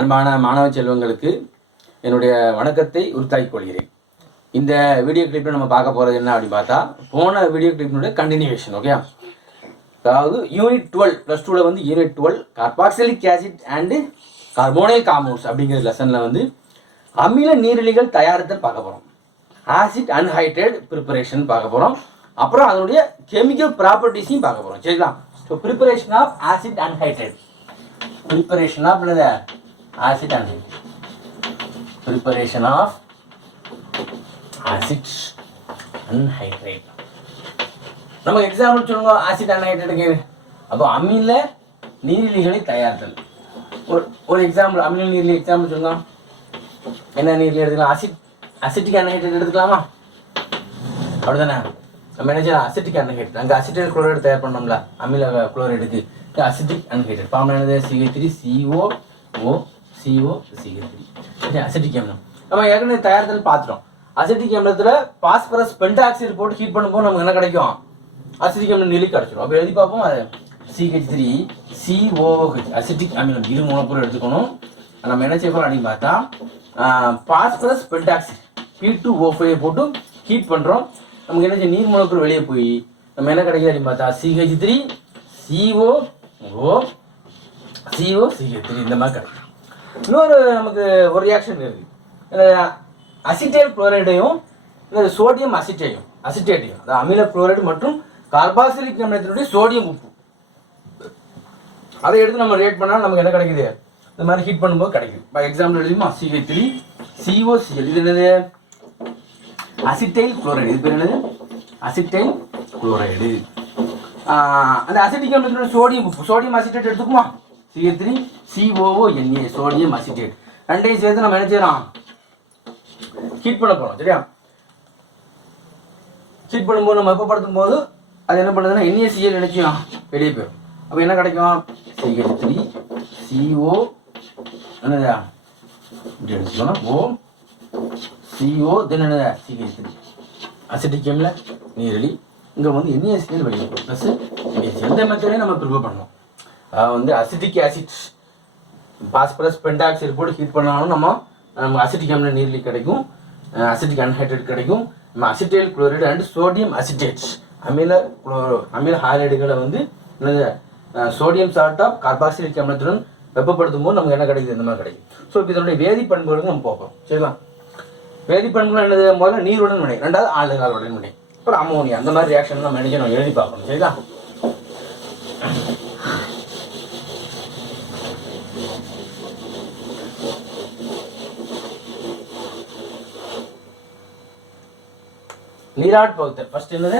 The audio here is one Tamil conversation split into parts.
அன்பான மாணவ செல்வங்களுக்கு என்னுடைய வணக்கத்தை உறுத்தாக்கிக் கொள்கிறேன். இந்த வீடியோ கிளிப்பில் நம்ம பார்க்க போகிறது என்ன அப்படின்னு பார்த்தா, போன வீடியோ கிளிப்பினுடைய கண்டினியூவேஷன். ஓகே, அதாவது யூனிட் 12 +2 வந்து unit 12 carboxylic acid and carbonyl compounds அப்படிங்கிற லெசனில் வந்து அமில நீரிலிகள் தயாரித்தல் பார்க்க போகிறோம். ஆசிட் அன்ஹைட்ரேட் ப்ரிப்பரேஷன் பார்க்க போகிறோம். அப்புறம் அதனுடைய கெமிக்கல் ப்ராப்பர்ட்டிஸையும் பார்க்க போகிறோம். சரிங்களா? So preparation of acid anhydride, preparation of acid anhydride, preparation of acid anhydride. நம்ம எக்ஸாம்பிள் சொல்லுங்க. ஆசிட் அன்ஹைட்ரேட்டுக்கு அப்போ அமில நீரிலிகளை தயாரித்தல். ஒரு எக்ஸாம்பிள், அமில நீரிலி எக்ஸாம்பிள் சொல்லுங்க. என்ன நீரிலி எடுத்துக்கலாம்? அசிட்டிக் அன்ஹைட்ரேட் எடுத்துக்கலாமா? அப்படிதானே? நம்ம என்ன செய்யலாம்? Acetic anhydrate. அங்கே அசிட்டைல் குளோரைடு தயார் பண்ணோம்ல, அமில குளோரைடுக்கு அசிட்டிக் அன்ஹைட்ரேட். ஃபார்முலா என்னது? CH3COO COCH3. அசிட்டிக் அமிலம் நம்ம ஏற்கனவே தயாரித்தல் பார்த்துட்டோம். அசிட்டிக் அமிலத்தில் பாஸ்பரஸ் பென்டாக்சைடு போட்டு ஹீட் பண்ணும்போது நமக்கு என்ன கிடைக்கும்? அசிட்டிக் அமிலம் நீலி கிடைச்சிடும். அப்போ எழுதி பார்ப்போம். அது CH3COOH அசிட்டிக் அமிலம். இரு மூலக்கூறு எடுத்துக்கணும். நம்ம என்ன செய்ய போகிறோம் அப்படின்னு பார்த்தா, பாஸ்பரஸ் பென்டாக்சைடு P2O5 போட்டு ஹீட் பண்ணுறோம். நமக்கு என்ன செய்ய? நீர் மூலக்கூறு வெளியே போய் நம்ம என்ன கிடைக்குது அப்படின்னு பார்த்தா CH3COCH3 இந்த மாதிரி கிடைக்கும். இன்னொரு நமக்கு ஒரு ரியாக்ஷன் இருக்குது. அசிட்டைல் குளோரைடையும் சோடியம் அசிட்டேட்டையும், அதாவது அமில குளோரைடு மற்றும் கார்பாக்சிலிக் அமிலத்தினுடைய சோடியம் உப்பு, அதை எடுத்து நம்ம ரியாக்ட் பண்ணால் நமக்கு என்ன கிடைக்குது? இந்த மாதிரி ஹீட் பண்ணும்போது கிடைக்குது. ஃபார் எக்ஸாம்பிள் எழுதியுமா? CH3COCl. இது என்னது? Acetyl chloride. இது பேர் என்னது? Acetyl chloride. அந்த அசிட்டிக் அமிலத்தினுடைய சோடியம் உப்பு, சோடியம் அசிட்டேட் எடுத்துக்குமா? CH3COONA sodium acetate. ரெண்டையும் சேர்த்து நம்ம என்ன செய்யறோம்? ஹீட் பண்ண போறோம். சரியா? ஹீட் பண்ணும்போது நம்ம வெப்பப்படுத்தும் போது அது என்ன பண்ணுதுன்னா NaCl நினைச்சோம் வெளியே போயிடும். அப்போ என்ன கிடைக்கும்? CH3CO என்னதா இப்படி எடுத்துக்கணும். CO தென் என்னதா CH3 அசிட்டிக் அமில நீரிலி. இங்கே வந்து NaCl வெளியே போகும் ப்ளஸ் NaCl. இந்த மெத்தடையும் நம்ம ப்ரிப்பேர் பண்ணோம். வந்து அசிட்டிக் ஆசிட் பாஸ்பரஸ் பென்டாக்சைடு போட்டு ஹீட் பண்ணாலும் நம்ம அசிட்டிக் அமில நீரிலி கிடைக்கும், அசிட்டிக் அன்ஹைட்ரேட் கிடைக்கும். நம்ம acetyl chloride and sodium acetate அமில ஹாலைடுகளை வந்து என்னது சோடியம் சால்ட் ஆஃப் கார்பாக்சிலிக் அமிலத்துடன் வெப்பப்படுத்தும் போது நமக்கு என்ன கிடைக்குது? இந்த மாதிரி கிடைக்கும். ஸோ இப்போ இதனுடைய வேதி பண்புகளுக்கு நம்ம பார்ப்போம். சரிங்களா? வேதி பண்புகள் என்னது? முதல்ல நீருடன் வினை, ரெண்டாவது ஆல்கஹாலுடன் வினை, அப்புறம் அமோனியா. அந்த மாதிரி ரியாக்ஷன் நம்ம நினைக்கணும், எழுதி பார்க்கணும். சரிங்களா? நீராட் பகுத்தல். ஃபர்ஸ்ட் என்னது?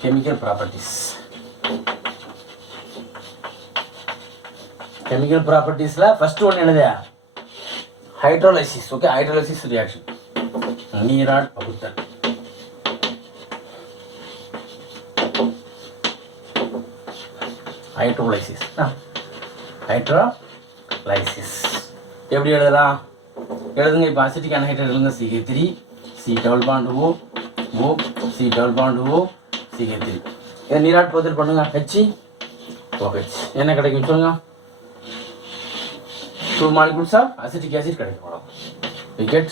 Chemical properties. கெமிக்கல் ப்ராப்பர்ட்டிஸ்ல ஃபர்ஸ்ட் ஒன் என்னது? ஹைட்ரோலைசிஸ். Okay, hydrolysis reaction. நீராட் பகுத்தல். ஹைட்ரோலைசிஸ். ஹைட்ரோலைசிஸ் எப்படி எழுதலாம்? எழுதுங்க. இப்போ அசிட்டிக் அன்ஹைட்ரேட் எழுதுங்க. CH3 C double bond O C double bond O CH3. இதை நீராட் பகுத்தல் பண்ணுங்க. HOH என்ன கிடைக்கும் சொல்லுங்க? 2 molecules of acetic acid கிடைக்கும். We get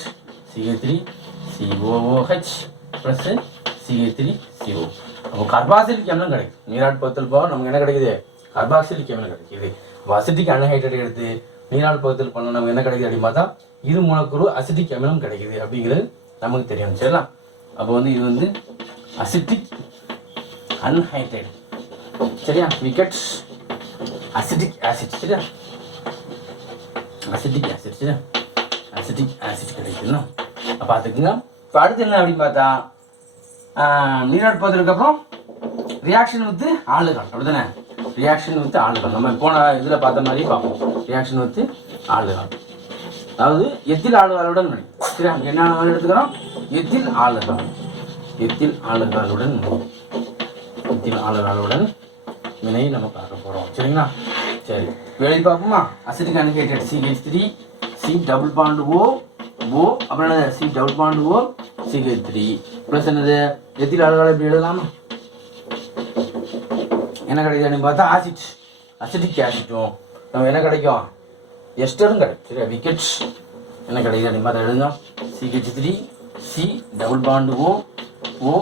CH3COOH plus CH3CO. அப்போ கார்பாக்சிலிக் அமிலம் கிடைக்கும். நீராட் பகுத்தல் போக நமக்கு என்ன கிடைக்குது? கார்பாக்சிலிக் அமிலம் கிடைக்குது. அப்போ அசிட்டிக் அன்ஹைட்ரேட் எடுத்து நீராட் பகுத்தல் பண்ண நமக்கு என்ன கிடைக்குது அப்படின்னு பார்த்தா இரு மூலக்கூறு அசிட்டிக் அமிலம் கிடைக்குது அப்படிங்கிறது நமக்கு தெரியும். சரிங்களா? அப்போ வந்து இது வந்து அசிட்டிக் அன்ஹைட்ரேட். சரியா? we get acetic acid. சரியா? Acetic acid. சரியா? அசிட்டிக் ஆசிட் கிடைக்குதுன்னா அப்போ பார்த்துக்குங்க. இப்போ அடுத்து என்ன அப்படின்னு பார்த்தா நீராட் பகுத்தலுக்கு அப்புறம் ரியாக்ஷன் வித் ஆல்கஹால். அப்படிதானே? ரியாக்ஷன் வித் ஆல்கஹால் நம்ம போன இதில் பார்த்த மாதிரி பார்ப்போம். ரியாக்ஷன் வித் ஆல்கஹால், அதாவது எத்தில் ஆல்கஹாலுடன் வினை. சரி, அங்கே என்ன எடுத்துக்கிறோம்? Ethyl alcohol. எத்தில் ஆல்கஹாலுடன் வினை நம்ம பார்க்க போகிறோம். சரிங்களா? சரி, எழுதி பார்ப்போமா? Acetic anhydrate CH3 C double bond O அப்புறம் என்னது? C double bond O CH3 plus என்னது? எத்தில் ஆல்கஹால் எப்படி எழுதலாமா? என்ன கிடைக்குது அப்படின்னு பார்த்தா அசிட்டிக் ஆசிட்டும் நம்ம என்ன கிடைக்கும்? எஸ்டரும் கிடைக்கும். சரியா, விக்கெட் என்ன கிடைக்குது அப்படிமா அதை எழுதுங்க. CH3 C double bond O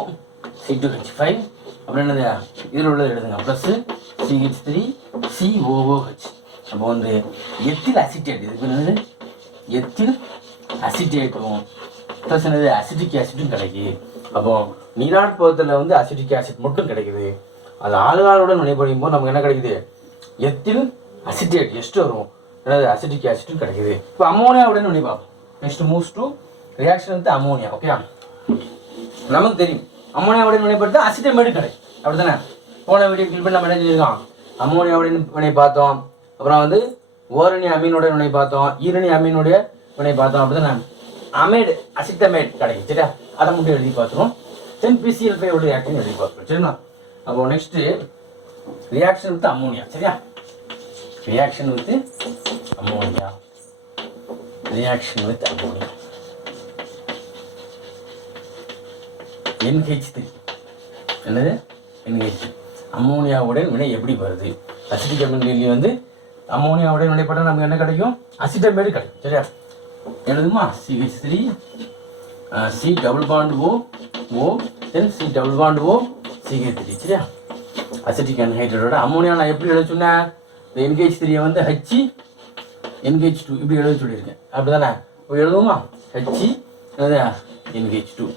C2H5. அப்புறம் என்னது இதில் உள்ளது எழுதுங்க ப்ளஸ் CH3 COOH. அப்போ வந்து எத்தில் அசிட்டேட், இதுக்கு என்னது எத்தில் அசிட்டேட்டும் ப்ளஸ் என்னது அசிட்டிக் ஆசிட்டும் கிடைக்குது. அப்போ நீராட் பதத்தில் வந்து அசிட்டிக் ஆசிட் மட்டும் கிடைக்குது. அது ஆல்கஹாலுடன் வினைபுரியும் போது நமக்கு என்ன கிடைக்குது, எத்தில் அசிட்டேட் எஸ்டர் வரும், என்னது அசிட்டிக் ஆசிட்டும் கிடைக்குது. இப்போ அமோனியாவுடன் வினை பார்ப்போம். Next moves to reaction with ammonia. Okay, நமக்கு தெரியும் அமோனியாவுடன் வினைப்படுத்த அசிட்டமேடு கிடைக்கும், அப்படி தானே? போன வீடியோ கிளிக் பண்ணி நம்ம என்ன செஞ்சிருக்கோம், அமோனியாவுடன் வினை பார்த்தோம். அப்புறம் வந்து ஓரணி அமீனுடைய வினை பார்த்தோம், ஈரணி அமீனுடைய வினை பார்த்தோம், அப்படி தானே? அமேடு அசிட்டமேட் கிடைக்கும். சரியா, அதை மட்டும் எழுதி பார்த்துருவோம். தென் PCl5 உடைய ரியாக்ஷன் எழுதி பார்த்துருவோம். சரிங்களா? அப்போ நெக்ஸ்ட் ரியாக்ஷன் வித் அமோனியா. சரியா, reaction with ammonia, reaction with ammonia. NH3 என்னது NH3 அமோனியாவுடன் வினை எப்படி வருது? அசிட்டிக் அமிலம் வந்து அமோனியாவுடன் வினைப்பட்டால் நமக்கு என்ன கிடைக்கும், அசிட்டமேடு கிடைக்கும். சரியா, எழுதுமா CH3 C double bond O தென் C double bond O CH3. சரியா, அசிட்டிக் அன்ஹைட்ரேட்டோட அமோனியா நான் எப்படி எழுத சொன்னேன், இந்த NH3 வந்து H NH2 இப்படி எழுத சொல்லியிருக்கேன், அப்படி தானே? இப்போ எழுதுவோமா H NH2.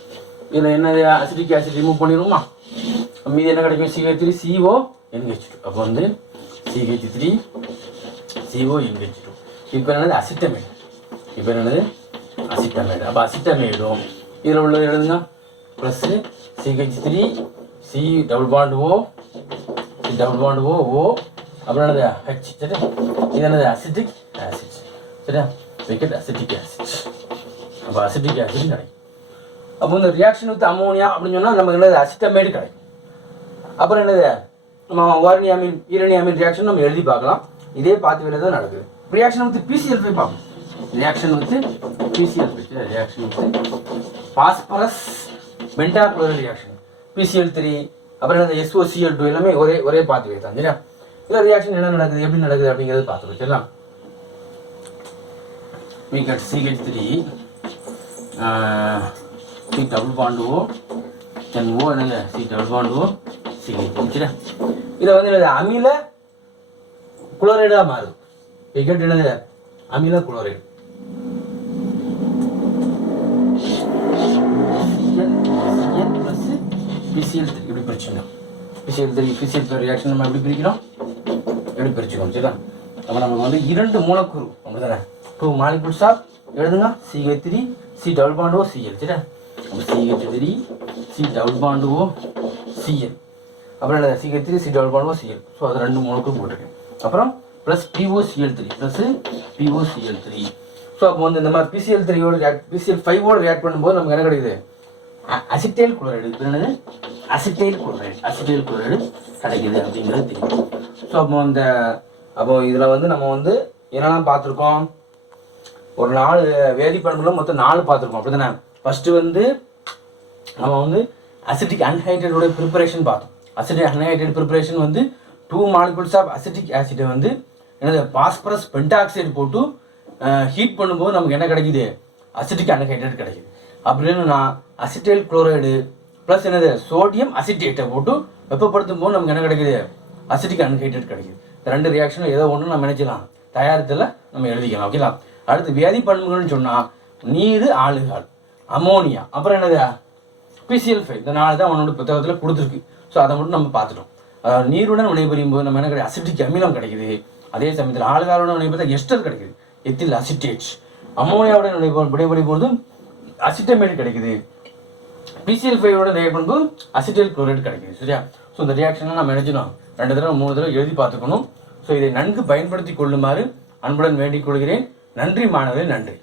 இதில் என்னது அசிட்டிக் ஆசிட் ரிமூவ் பண்ணிடுவோமா, மீது என்ன கிடைக்கும், CH3 CO NH2. அப்போ வந்து CH3 CO NH2. இப்போ என்னது அசிட்டமேட், இப்போ என்னது அசிட்டமேட். அப்போ அசிட்டமேடும் இதில் உள்ளது எழுதுங்க plus CH3 C double bond O C double bond O அப்புறம் என்னது H. சரி, இது என்னது அசிட்டிக் ஆசிட். சரியா, விக்கெட் அசிட்டிக் ஆசிட். அப்போ அசிட்டிக் ஆசிட் கிடைக்கும். அப்போ இந்த ரியாக்ஷன் வித் அமோனியா அப்படின்னு சொன்னால் நமக்கு என்னது அசிட்டமேடு கிடைக்கும். அப்புறம் என்னது நம்ம ஓரணி அமீன் ஈரணி அமீன் ரியாக்ஷன் நம்ம எழுதி பார்க்கலாம். இதே பார்த்து வேலை தான் நடக்குது. ரியாக்ஷன் வித் PCl5 பார்ப்போம். Reaction with PCl5, reaction with phosphorus pentachloride reaction PCl3 அப்புறம் என்னது SOCl2 எல்லாமே ஒரே பார்த்து வேலை தான். சரியா, இதில் ரியாக்ஷன் என்ன நடக்குது, எப்படி நடக்குது அப்படிங்கிறது பார்த்துருவோம். சரிங்களா, we get CH3 C double bond O then O என்னது C double bond O CH3. சரியா, இதில் வந்து என்னது அமில குளோரைடாக மாறுது. we get என்னது அமில குளோரைடு ப்ளஸ் PCl3 இப்படி பிரிச்சுக்கணும். PCl3 ரியாக்ஷன் நம்ம எப்படி பிரிக்கிறோம், எப்படி பிரிச்சுக்கணும். சரியா, அப்போ நமக்கு வந்து 2 மூலக்கூறு அப்படி தானே, 2 மாலிகூல்ஸ் ஆஃப் எழுதுங்க CH3 C double bond O Cl. சரியா, அப்போ CH3 C double bond O Cl அப்புறம் என்ன CH3 C double bond O Cl. So அது 2 மூலக்கூறு போட்டிருக்கேன். அப்புறம் plus POCl3 plus POCl3. So அப்போ வந்து இந்த மாதிரி PCl3யோட PCl5ஓட ரியாக்ட் பண்ணும்போது நமக்கு என்ன கிடைக்குது, அசிட்டைல் குளோரைடு. இப்போ என்னது அசிட்டைல் குளோரைடு கிடைக்குது அப்படிங்கிறது தெரியும். ஸோ அப்போ இதில் வந்து நம்ம வந்து என்னெல்லாம் பார்த்துருக்கோம், ஒரு 4 வேதிப்பண்புல மொத்தம் 4 பார்த்துருக்கோம், அப்படி தானே? ஃபஸ்ட்டு வந்து நம்ம வந்து அசிட்டிக் அன்ஹைட்ரேட்டோட ப்ரிப்பரேஷன் பார்த்தோம். அசிட்டிக் அன்ஹைட்ரேட் ப்ரிப்பரேஷன் வந்து 2 மாலிகூல்ஸ் ஆஃப் அசிட்டிக் ஆசிட்டை வந்து என்னது பாஸ்பரஸ் பென்டாக்சைடு போட்டு ஹீட் பண்ணும்போது நமக்கு என்ன கிடைக்குது, அசிட்டிக் அன்ஹைட்ரேட் கிடைக்குது. அப்படின்னு அசிட்டைல் குளோரைடு ப்ளஸ் என்னது சோடியம் அசிட்டேட்டை போட்டு வெப்பப்படுத்தும் போது நமக்கு என்ன கிடைக்குது, அசிட்டிக் அன்ஹைட்ரேட் கிடைக்குது. 2 ரியாக்ஷனும் ஏதோ ஒன்று நம்ம நினைக்கலாம் தயாரித்தல நம்ம எழுதிக்கலாம். ஓகேங்களா, அடுத்து வேதி பண்புகள்னு சொன்னால் நீர் ஆல்கஹால் அமோனியா அப்புறம் என்னது PCl5 இந்த 4 தான் உன்னோட புத்தகத்தில் கொடுத்துருக்கு. ஸோ அதை மட்டும் நம்ம பார்த்துட்டோம். நீருடன் வினைபுரியும் போது நம்ம என்ன கிடையாது, அசிட்டிக் அமிலம் கிடைக்குது. அதே சமயத்தில் ஆல்கஹாலுடன் வினைபுரியும் எஸ்டர் கிடைக்குது, எத்தில் அசிட்டேட். அமோனியாவுடன் வினைபுரியும் போது அசிட்டமேட் கிடைக்குது. PCl5ஓட ரியாக்ட் பண்ணும்போது அசிட்டைல் குளோரைடு கிடைக்குது. சரியா, ஸோ இந்த ரியாக்ஷனை நம்ம நினைச்சிடும் 2 தடவை 3 தடவை எழுதி பார்த்துக்கணும். ஸோ இதை நன்கு பயன்படுத்தி கொள்ளுமாறு அன்புடன் வேண்டிக் கொள்கிறேன். நன்றி மாணவர்களே, நன்றி.